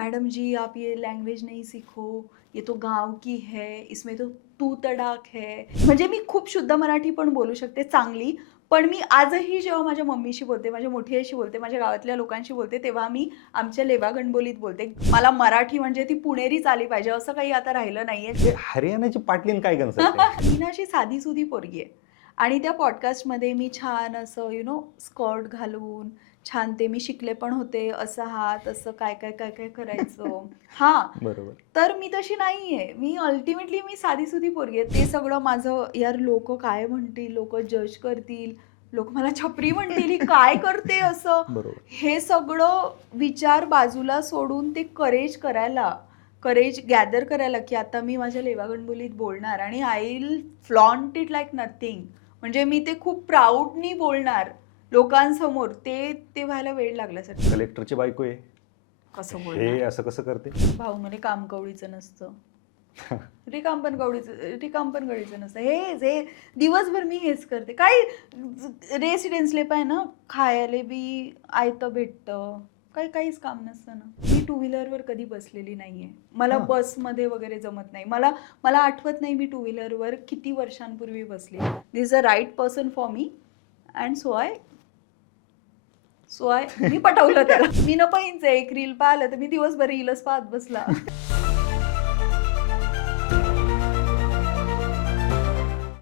Madam जी आप ये language नहीं सीखो, ये तो गाव की है, इसमें तो तू तडाख है. म्हणजे मी खूप शुद्ध मराठी पण बोलू शकते चांगली. पण मी आजही जेव्हा माझ्या मम्मीशी बोलते, माझ्या मोठी आईशी बोलते, माझ्या गावातल्या लोकांशी बोलते, तेव्हा मी आमच्या लेवागणबोलीत बोलते. मला मराठी म्हणजे ती पुणेरीच आली पाहिजे असं काही आता राहिलं नाहीये. हे हरियाणाची पाटलीन काय कन्सेप्ट आहे? मी ना अशी साधीसुधी पोरगी आहे आणि त्या पॉडकास्टमध्ये मी छान असं स्कर्ट घालून छान ते मी शिकले पण होते, असं हात असं काय काय काय काय करायचं. हां, बरोबर. तर मी तशी नाहीये. मी अल्टिमेटली मी साधीसुधी पोरगी आहे. ते सगळं माझं यार लोकं काय म्हणतील, लोकं जज करतील, लोकं मला छपरी म्हणतील, ही काय करते असं. बरोबर. हे सगळं विचार बाजूला सोडून ते करेज गॅदर करायला, की आता मी माझ्या लेवागणबोलीत बोलणार आणि I will flaunt it like nothing. म्हणजे मी ते खूप प्राऊडनी बोलणार लोकांसमोर. ते व्हायला वेळ लागला सर. कलेक्टरची बायको आहे. कसं हे बोलणार? असं कसं करते? भाऊ म्हणे काम कवडीचं नसतं. रिकाम पण गवडीचं नसतं. हे दिवसभर मी हेच करते. काही रेसिडेन्सले पाय ना खायला बी आयतं भेटतं. काहीच काम नसतं ना. मी टू व्हीलरवर कधी बसलेली नाहीये. मला हां. बसमध्ये वगैरे जमत नाही. मला आठवत नाही मी टू व्हीलरवर किती वर्षांपूर्वी बसले. This is a right person for me and so I मी पटवलं त्याला. मी न पाहिजे एक रील पाहिलं तर मी दिवसभर रीलच पाहत बसला.